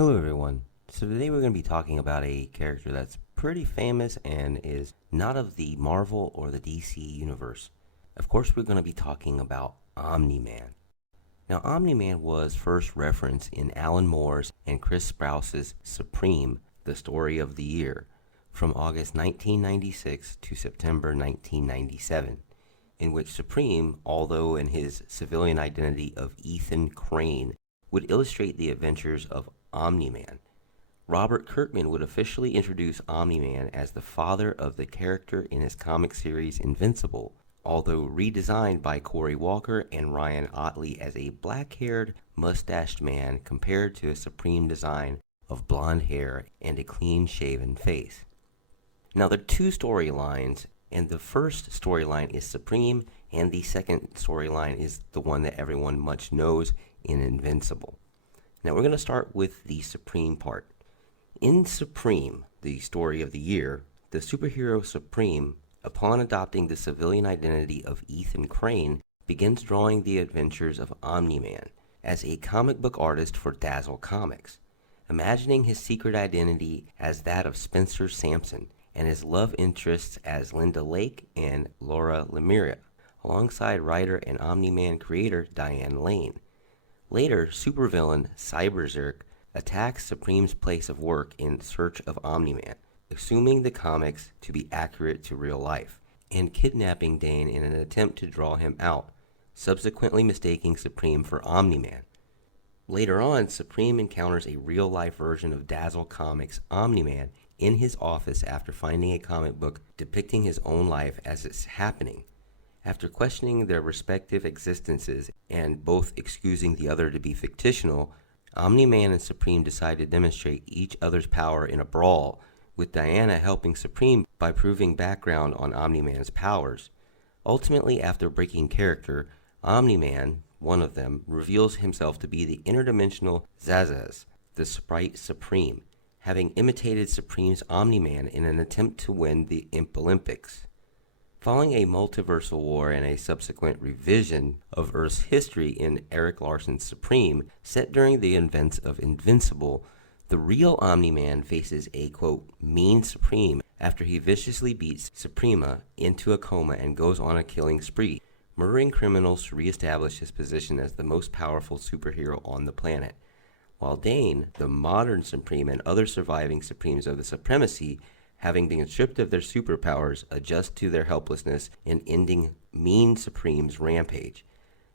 Hello everyone. So today we're going to be talking about a character that's pretty famous and is not of the Marvel or the DC universe. Of course, we're going to be talking about Omni-Man. Now, Omni-Man was first referenced in Alan Moore's and Chris Sprouse's Supreme, the Story of the Year, from August 1996 to September 1997, in which Supreme, although in his civilian identity of Ethan Crane, would illustrate the adventures of Omni-Man. Robert Kirkman would officially introduce Omni-Man as the father of the character in his comic series Invincible, although redesigned by Corey Walker and Ryan Ottley as a black-haired, mustached man compared to a Supreme design of blonde hair and a clean-shaven face. Now, there are two storylines, and the first storyline is Supreme, and the second storyline is the one that everyone much knows in Invincible. Now, we're going to start with the Supreme part. In Supreme, the Story of the Year, the superhero Supreme, upon adopting the civilian identity of Ethan Crane, begins drawing the adventures of Omni-Man as a comic book artist for Dazzle Comics, imagining his secret identity as that of Spencer Sampson and his love interests as Linda Lake and Laura Lemire, alongside writer and Omni-Man creator Diane Lane. Later, supervillain Cyberzerk attacks Supreme's place of work in search of Omni-Man, assuming the comics to be accurate to real life, and kidnapping Dane in an attempt to draw him out, subsequently mistaking Supreme for Omni-Man. Later on, Supreme encounters a real-life version of Dazzle Comics' Omni-Man in his office after finding a comic book depicting his own life as it's happening. After questioning their respective existences and both excusing the other to be fictional, Omni-Man and Supreme decide to demonstrate each other's power in a brawl, with Diana helping Supreme by proving background on Omni-Man's powers. Ultimately, after breaking character, Omni-Man, one of them, reveals himself to be the interdimensional Zazaz, the Sprite Supreme, having imitated Supreme's Omni-Man in an attempt to win the Imp Olympics. Following a multiversal war and a subsequent revision of Earth's history in Erik Larsen's Supreme, set during the events of Invincible, the real Omni-Man faces a, quote, mean Supreme after he viciously beats Suprema into a coma and goes on a killing spree, murdering criminals to reestablish his position as the most powerful superhero on the planet. While Dane, the modern Supreme, and other surviving Supremes of the Supremacy, having been stripped of their superpowers, adjust to their helplessness in ending Mean Supreme's rampage.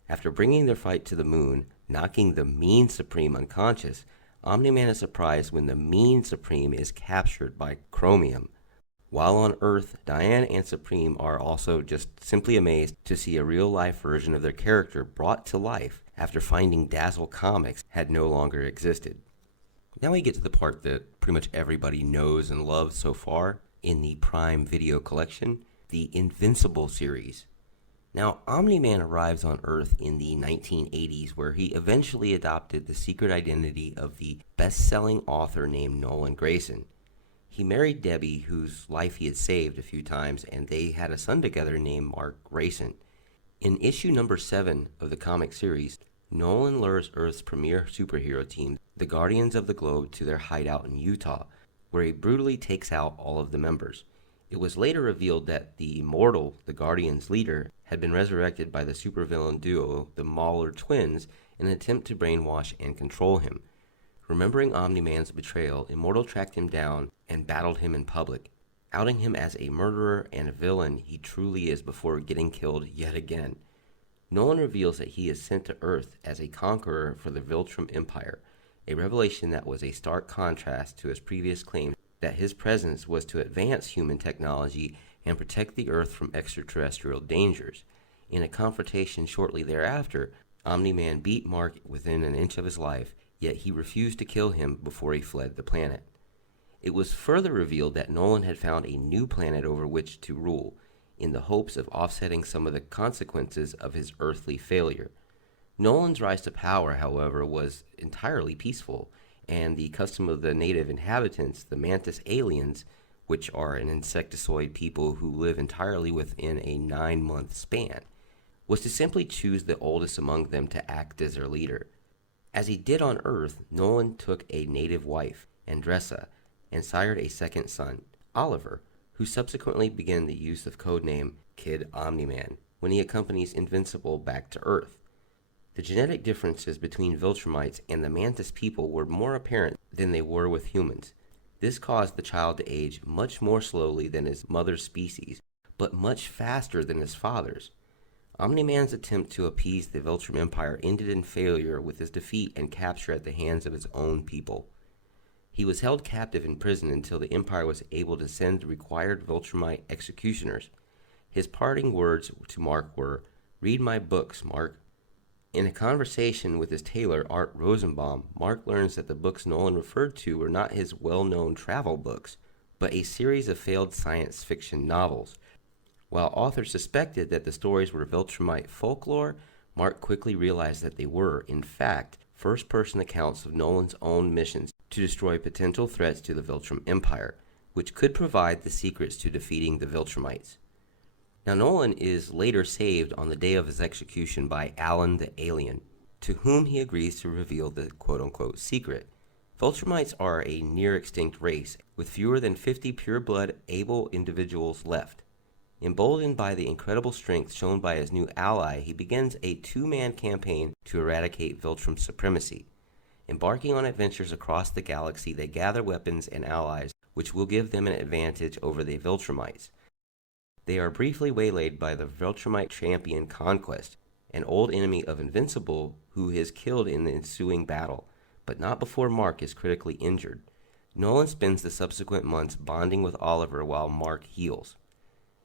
After bringing their fight to the moon, knocking the Mean Supreme unconscious, Omni-Man is surprised when the Mean Supreme is captured by Chromium. While on Earth, Diane and Supreme are also just simply amazed to see a real-life version of their character brought to life after finding Dazzle Comics had no longer existed. Now we get to the part that pretty much everybody knows and loves so far in the Prime Video collection, the Invincible series. Now, Omni-Man arrives on Earth in the 1980s, where he eventually adopted the secret identity of the best-selling author named Nolan Grayson. He married Debbie, whose life he had saved a few times, and they had a son together named Mark Grayson. In issue number 7 of the comic series, Nolan lures Earth's premier superhero team, the Guardians of the Globe, to their hideout in Utah, where he brutally takes out all of the members. It was later revealed that the Immortal, the Guardians' leader, had been resurrected by the supervillain duo, the Mauler twins, in an attempt to brainwash and control him. Remembering Omni-Man's betrayal, Immortal tracked him down and battled him in public, outing him as a murderer and a villain he truly is before getting killed yet again. Nolan reveals that he is sent to Earth as a conqueror for the Viltrim Empire, a revelation that was a stark contrast to his previous claims that his presence was to advance human technology and protect the Earth from extraterrestrial dangers. In a confrontation shortly thereafter, Omni-Man beat Mark within an inch of his life, yet he refused to kill him before he fled the planet. It was further revealed that Nolan had found a new planet over which to rule, in the hopes of offsetting some of the consequences of his earthly failure. Nolan's rise to power, however, was entirely peaceful, and the custom of the native inhabitants, the Mantis aliens, which are an insectoid people who live entirely within a 9-month span, was to simply choose the oldest among them to act as their leader. As he did on Earth, Nolan took a native wife, Andressa, and sired a second son, Oliver, who subsequently began the use of codename Kid Omni-Man when he accompanies Invincible back to Earth. The genetic differences between Viltrimites and the Mantis people were more apparent than they were with humans. This caused the child to age much more slowly than his mother's species, but much faster than his father's. Omni-Man's attempt to appease the Viltrim Empire ended in failure with his defeat and capture at the hands of his own people. He was held captive in prison until the Empire was able to send the required Viltrimite executioners. His parting words to Mark were, "Read my books, Mark." In a conversation with his tailor, Art Rosenbaum, Mark learns that the books Nolan referred to were not his well-known travel books, but a series of failed science fiction novels. While authors suspected that the stories were Viltrimite folklore, Mark quickly realized that they were, in fact, first-person accounts of Nolan's own missions to destroy potential threats to the Viltrim Empire, which could provide the secrets to defeating the Viltrimites. Now, Nolan is later saved on the day of his execution by Alan the Alien, to whom he agrees to reveal the quote-unquote secret. Viltrimites are a near-extinct race, with fewer than 50 pure-blood, able individuals left. Emboldened by the incredible strength shown by his new ally, he begins a two-man campaign to eradicate Viltrim supremacy. Embarking on adventures across the galaxy, they gather weapons and allies, which will give them an advantage over the Viltrimites. They are briefly waylaid by the Viltrimite champion Conquest, an old enemy of Invincible who is killed in the ensuing battle, but not before Mark is critically injured. Nolan spends the subsequent months bonding with Oliver while Mark heals.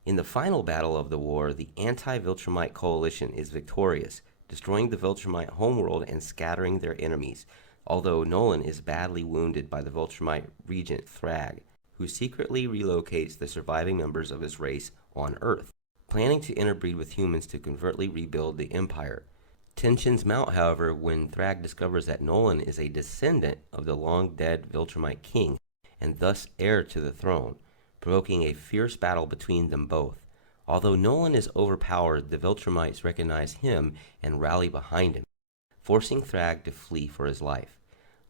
In the final battle of the war, the anti-Viltrimite coalition is victorious, destroying the Viltrimite homeworld and scattering their enemies, although Nolan is badly wounded by the Viltrimite regent Thrag, who secretly relocates the surviving members of his race on Earth, planning to interbreed with humans to covertly rebuild the Empire. Tensions mount, however, when Thrag discovers that Nolan is a descendant of the long-dead Viltrimite king, and thus heir to the throne, provoking a fierce battle between them both. Although Nolan is overpowered, the Viltrimites recognize him and rally behind him, forcing Thrag to flee for his life.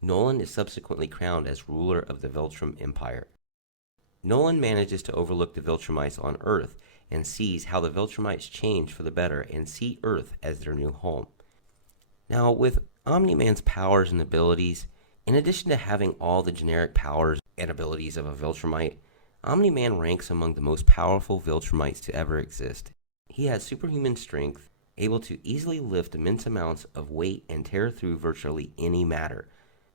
Nolan is subsequently crowned as ruler of the Viltrim Empire. Nolan manages to overlook the Viltrimites on Earth and sees how the Viltrimites change for the better and see Earth as their new home. Now, with Omni-Man's powers and abilities, in addition to having all the generic powers and abilities of a Viltrimite, Omni-Man ranks among the most powerful Viltrimites to ever exist. He has superhuman strength, able to easily lift immense amounts of weight and tear through virtually any matter.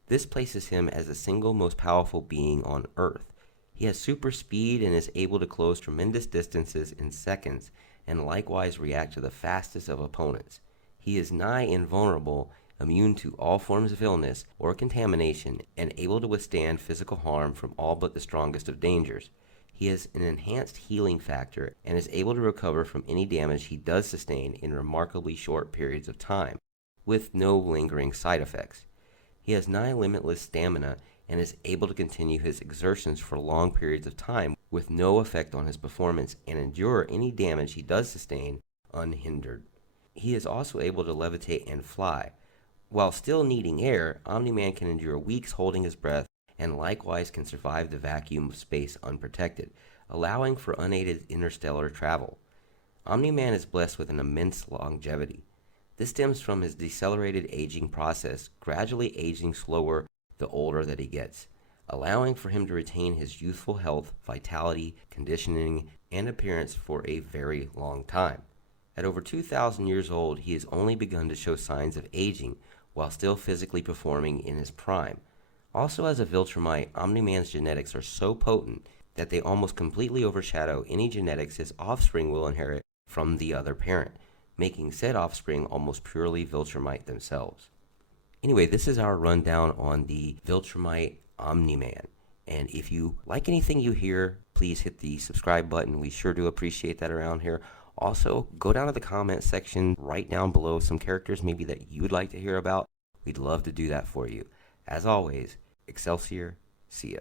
This places him as the single most powerful being on Earth. He has super speed and is able to close tremendous distances in seconds, and likewise react to the fastest of opponents. He is nigh invulnerable, immune to all forms of illness or contamination, and able to withstand physical harm from all but the strongest of dangers. He has an enhanced healing factor and is able to recover from any damage he does sustain in remarkably short periods of time, with no lingering side effects. He has nigh limitless stamina and is able to continue his exertions for long periods of time with no effect on his performance and endure any damage he does sustain unhindered. He is also able to levitate and fly. While still needing air, Omni-Man can endure weeks holding his breath and likewise can survive the vacuum of space unprotected, allowing for unaided interstellar travel. Omni-Man is blessed with an immense longevity. This stems from his decelerated aging process, gradually aging slower the older that he gets, allowing for him to retain his youthful health, vitality, conditioning, and appearance for a very long time. At over 2,000 years old, he has only begun to show signs of aging, while still physically performing in his prime. Also, as a Viltrimite, Omni-Man's genetics are so potent that they almost completely overshadow any genetics his offspring will inherit from the other parent, making said offspring almost purely Viltrimite themselves. Anyway, this is our rundown on the Viltrimite Omni-Man. And if you like anything you hear, please hit the subscribe button. We sure do appreciate that around here. Also, go down to the comment section, write down below some characters maybe that you would like to hear about. We'd love to do that for you. As always, Excelsior, see ya.